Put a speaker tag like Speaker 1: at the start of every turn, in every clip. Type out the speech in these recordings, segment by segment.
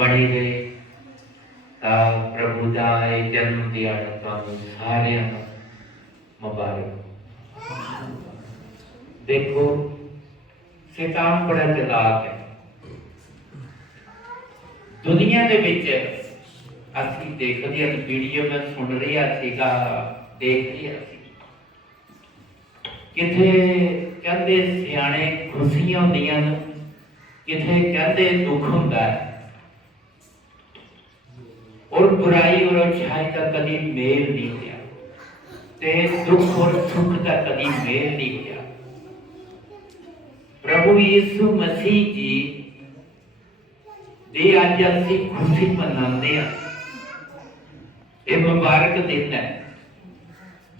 Speaker 1: ਬਣੇ ਗਏ ਤਾਂ ਪ੍ਰਭੂ ਦਾ ਇਹ ਜਨਮ ਦਿਹਾੜਾ ਤੁਹਾਨੂੰ ਸਾਰਿਆਂ ਨੂੰ ਮੁਬਾਰਕ। ਦੇਖੋ, ਸ਼ੈਤਾਨ ਬੜਾ ਚਲਾਕ ਹੈ। ਦੁਨੀਆ ਦੇ ਵਿੱਚ ਅਸੀਂ ਦੇਖਦੇ ਹਾਂ, ਵੀਡੀਓ ਮੈਂ ਸੁਣ ਰਿਹਾ ਸੀਗਾ, ਦੇਖ ਰਿਹਾ ਸੀ। ਕਿਥੇ ਕਹਿੰਦੇ ਸਿਆਣੇ ਖੁਸ਼ੀਆਂ ਹੁੰਦੀਆਂ ਨੇ, ਕਿਥੇ ਕਹਿੰਦੇ ਦੁੱਖ ਹੁੰਦਾ ਹੈ। ਔਰ ਬੁਰਾਈ ਔਰ ਅੱਛਾਈ ਦਾ ਕਦੀ ਮੇਲ ਨਹੀਂ ਹੋਇਆ। ਤੇ ਦੁੱਖ ਔਰ ਸੁੱਖ ਦਾ ਕਦੀ ਮੇਲ ਨਹੀਂ ਹੋਇਆ। ਪ੍ਰਭੂ ਯਿਸੂ ਮਸੀਹ ਜੀ ਦੇ ਅੱਜ ਅਸੀਂ ਖੁਸ਼ੀ ਮਨਾਉਂਦੇ ਹਾਂ। ਇਹ ਮੁਬਾਰਕ ਦਿਨ ਹੈ।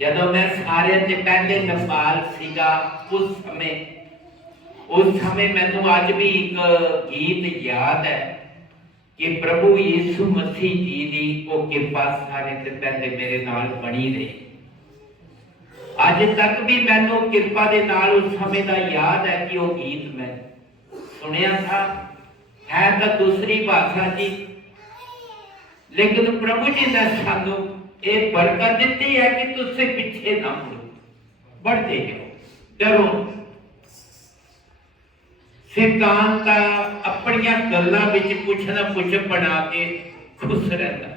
Speaker 1: ਜਦੋਂ ਮੈਂ ਸਾਰਿਆਂ ਤੇ ਪਹਿਲੇ ਨੇਪਾਲ ਸੀਗਾ, ਉਸ ਸਮੇਂ ਉਸ ਸਮੇਂ ਮੈਨੂੰ ਅੱਜ ਵੀ ਇੱਕ ਗੀਤ ਯਾਦ ਹੈ। ਕਿ ਪ੍ਰਭੂ ਯਿਸੂ ਮਸੀਹ ਜੀ ਦੀ ਉਹ ਕਿਰਪਾ ਸਾਰੇ ਤੇ ਪਹਿਲੇ ਮੇਰੇ ਨਾਲ ਬਣੀ ਰਹੀ ਅੱਜ ਤੱਕ ਵੀ ਮੈਨੂੰ ਕਿਰਪਾ ਦੇ ਨਾਲ ਉਸ ਸਮੇਂ ਦਾ ਯਾਦ ਹੈ ਕਿ ਉਹ ਗੀਤ ਮੈਂ ਸੁਣਿਆ ਥਾ ਹੈ ਤਾਂ ਦੂਸਰੀ ਭਾਸ਼ਾ ਜੀ ਲੇਕਿਨ ਪ੍ਰਭੂ ਜੀ ਨੇ ਸਾਨੂੰ ਇਹ ਬਰਕਤ ਦਿੱਤੀ ਹੈ ਕਿ ਤੁਸੀਂ ਪਿੱਛੇ ਨਾ ਮੁੜੋ बढ़ते जाओ डरो ਸ਼ੈਤਾਨ ਤਾਂ ਗੱਲਾਂ ਵਿੱਚ ਕੁਛ ਨਾ ਕੁਛ ਬਣਾ ਕੇ ਖੁਸ਼ ਰਹਿੰਦਾ।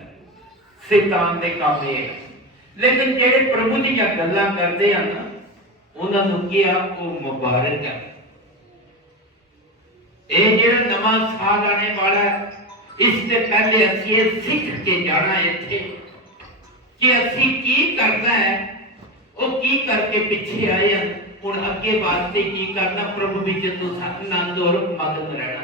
Speaker 1: ਸ਼ੈਤਾਨ ਦੇ ਕੰਮ ਇਹ ਲੇਕਿਨ ਜਿਹੜੇ ਪ੍ਰਭੂ ਦੀਆਂ ਗੱਲਾਂ ਕਰਦੇ ਹਨ ਨਾ, ਉਹਨਾਂ ਨੂੰ ਕਿਹਾ ਉਹ ਮੁਬਾਰਕ ਹੈ ਇਹ ਜਿਹੜਾ ਨਵਾਂ ਸਾਲ ਆਣੇ ਵਾਲਾ ਹੈ, ਇਸ ਤੇ ਪਹਿਲੇ ਅਸੀਂ ਇਹ ਸਿੱਖ ਕੇ ਜਾਣਾ ਇੱਥੇ। ਕਿ ਅਸੀਂ ਕੀ ਕਰਨਾ ਹੈ, ਉਹ ਕੀ ਕਰਕੇ ਪਿੱਛੇ ਆਏ ਹਨ ਹੁਣ ਅੱਗੇ ਵਾਸਤੇ ਕੀ ਕਰਨਾ? ਪ੍ਰਭੂ ਵਿੱਚ ਤੁਸੀਂ ਆਨੰਦ ਔਰ ਮਗਨ ਰਹਿਣਾ।